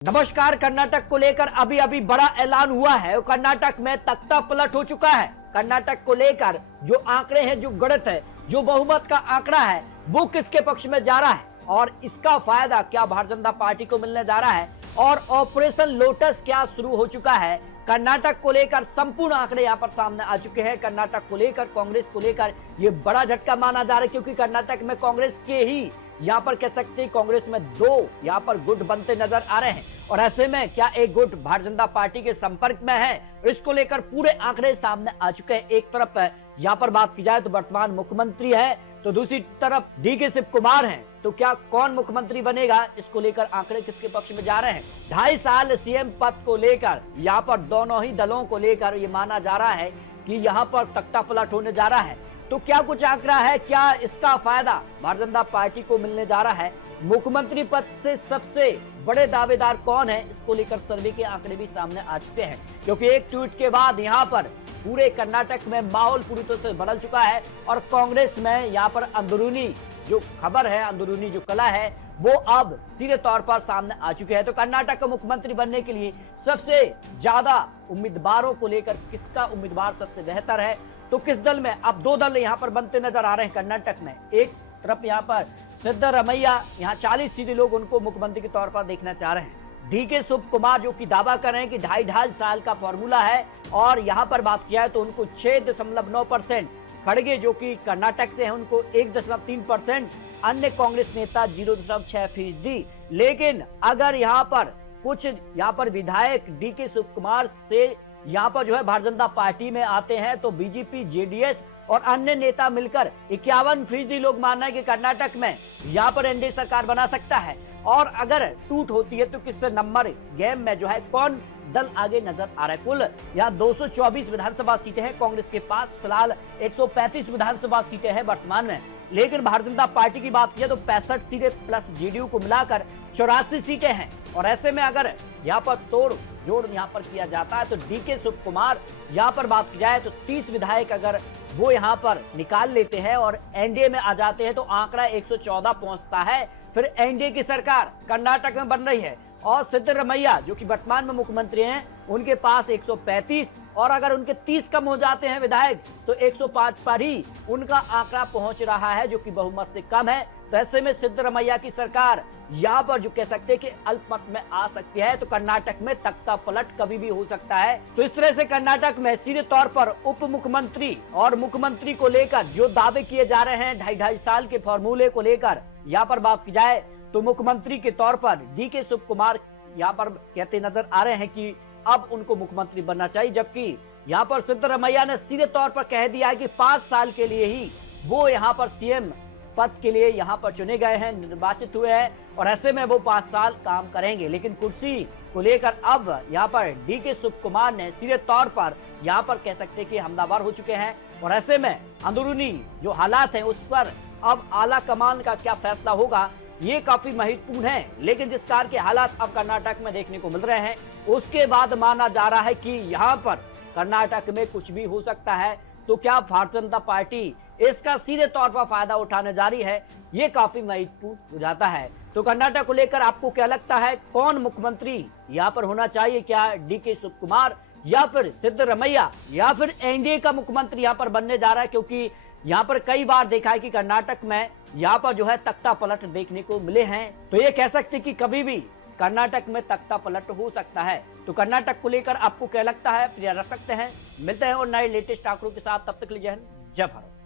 नमस्कार। कर्नाटक को लेकर अभी अभी बड़ा ऐलान हुआ है। कर्नाटक में तख्ता पलट हो चुका है। कर्नाटक को लेकर जो आंकड़े हैं, जो गणित है, जो बहुमत का आंकड़ा है, वो किसके पक्ष में जा रहा है और इसका फायदा क्या भारतीय जनता पार्टी को मिलने जा रहा है और ऑपरेशन लोटस क्या शुरू हो चुका है। कर्नाटक को लेकर संपूर्ण आंकड़े यहां पर सामने आ चुके हैं। कर्नाटक को लेकर, कांग्रेस को लेकर ये बड़ा झटका माना जा रहा है, क्योंकि कर्नाटक में कांग्रेस के ही यहां पर कह सकते हैं कांग्रेस में दो यहां पर गुट बनते नजर आ रहे हैं और ऐसे में क्या एक गुट भारतीय जनता पार्टी के संपर्क में है, इसको लेकर पूरे आंकड़े सामने आ चुके हैं। एक तरफ यहां पर बात की जाए तो वर्तमान मुख्यमंत्री है, तो दूसरी तरफ डीके शिव कुमार हैं। तो क्या कौन मुख्यमंत्री बनेगा, इसको लेकर आंकड़े किसके पक्ष में जा रहे हैं। 2.5 साल सीएम पद को लेकर यहाँ पर दोनों ही दलों को लेकर ये माना जा रहा है कि यहाँ पर तख्ता पलट होने जा रहा है। तो क्या कुछ आंकड़ा है, क्या इसका फायदा भारतीय जनता पार्टी को मिलने जा रहा है, मुख्यमंत्री पद से सबसे बड़े दावेदार कौन है, इसको लेकर सर्वे के आंकड़े भी सामने आ चुके हैं। क्योंकि एक ट्वीट के बाद यहाँ पर पूरे कर्नाटक में माहौल पूरी तरह से बदल चुका है और कांग्रेस में यहाँ पर अंदरूनी जो खबर है, अंदरूनी जो कला है, वो अब सीधे तौर पर सामने आ चुके हैं। तो कर्नाटक का मुख्यमंत्री बनने के लिए सबसे ज्यादा उम्मीदवारों को लेकर किसका उम्मीदवार सबसे बेहतर है, तो किस दल में अब दो दल यहाँ पर बनते नजर आ रहे हैं कर्नाटक में। एक तरफ यहाँ पर सिद्धरमैया, यहाँ 40 सीधे लोग उनको मुख्यमंत्री के तौर पर देखना चाह रहे हैं। डीके शिव कुमार जो कि दावा कर रहे हैं कि 2.5 साल का फॉर्मूला है और यहाँ पर बात किया है तो उनको 6.9%, खड़गे जो कि कर्नाटक से हैं उनको 1.3%, अन्य कांग्रेस नेता 0.6%। लेकिन अगर यहाँ पर कुछ यहाँ पर विधायक डीके शिव कुमार से यहाँ पर जो है भारतीय जनता पार्टी में आते हैं तो बीजेपी, जेडीएस और अन्य नेता मिलकर 51% लोग मानना है कि कर्नाटक में यहाँ पर एनडीए सरकार बना सकता है। और अगर टूट होती है तो किस नंबर गेम में जो है कौन दल आगे नजर आ रहा है। कुल यहाँ 224 विधानसभा सीटें हैं कांग्रेस के पास, फिलहाल 135 विधानसभा सीटें हैं वर्तमान में। लेकिन भारतीय जनता पार्टी की बात की तो 65 सीटें प्लस जेडीयू को मिलाकर 84 सीटें हैं। और ऐसे में अगर यहाँ पर तोड़ जोड़ यहाँ पर किया जाता है तो डीके शिव कुमार यहाँ पर बात की जाए तो 30 विधायक अगर वो यहाँ पर निकाल लेते हैं और एनडीए में आ जाते हैं तो आंकड़ा 114 पहुंचता है। फिर एनडीए की सरकार कर्नाटक में बन रही है और सिद्धरमैया जो कि वर्तमान में मुख्यमंत्री हैं उनके पास 135 और अगर उनके 30 कम हो जाते हैं विधायक तो 105 पर ही उनका आंकड़ा पहुंच रहा है, जो कि बहुमत से कम है। तो ऐसे में सिद्धरमैया की सरकार यहाँ पर जो कह सकते हैं कि अल्पमत में आ सकती है, तो कर्नाटक में तख्ता पलट कभी भी हो सकता है। तो इस तरह से कर्नाटक में सीधे तौर पर उप मुख्यमंत्री और मुख्यमंत्री को लेकर जो दावे किए जा रहे हैं 2.5 साल के फॉर्मूले को लेकर यहाँ पर बात की जाए तो मुख्यमंत्री के तौर पर डीके शिव कुमार यहाँ पर कहते नजर आ रहे हैं कि अब उनको मुख्यमंत्री बनना चाहिए, जबकि यहाँ पर सिद्धरमैया ने सीधे तौर पर कह दिया है कि 5 साल के लिए ही वो यहाँ पर सीएम पद के लिए यहाँ पर चुने गए हैं, निर्वाचित हुए हैं और ऐसे में वो 5 साल काम करेंगे। लेकिन कुर्सी को लेकर अब यहाँ पर डीके शिव कुमार ने सीधे तौर पर यहाँ पर कह सकते हैं कि हमलावर हो चुके हैं और ऐसे में अंदरूनी जो हालात हैं उस पर अब आला कमान का क्या फैसला होगा, ये काफी महत्वपूर्ण है। लेकिन जिस कार के हालात अब कर्नाटक में देखने को मिल रहे हैं उसके बाद माना जा रहा है कि यहाँ पर कर्नाटक में कुछ भी हो सकता है। तो क्या भारतीय जनता पार्टी इसका सीधे तौर पर फायदा उठाने जा रही है, ये काफी महत्वपूर्ण हो जाता है। तो कर्नाटक को लेकर आपको क्या लगता है, कौन मुख्यमंत्री यहाँ पर होना चाहिए, क्या डीके शिव कुमार या फिर सिद्धरमैया या फिर एनडीए का मुख्यमंत्री यहाँ पर बनने जा रहा है। क्योंकि यहाँ पर कई बार देखा है कि कर्नाटक में यहाँ पर जो है तख्ता पलट देखने को मिले हैं, तो ये कह सकते कि कभी भी कर्नाटक में तख्ता पलट हो सकता है। तो कर्नाटक को लेकर आपको क्या लगता है, फिर रख सकते हैं। मिलते हैं और नए लेटेस्ट आंकड़ों के साथ, तब तक के लिए जय हिंद, जय भारत।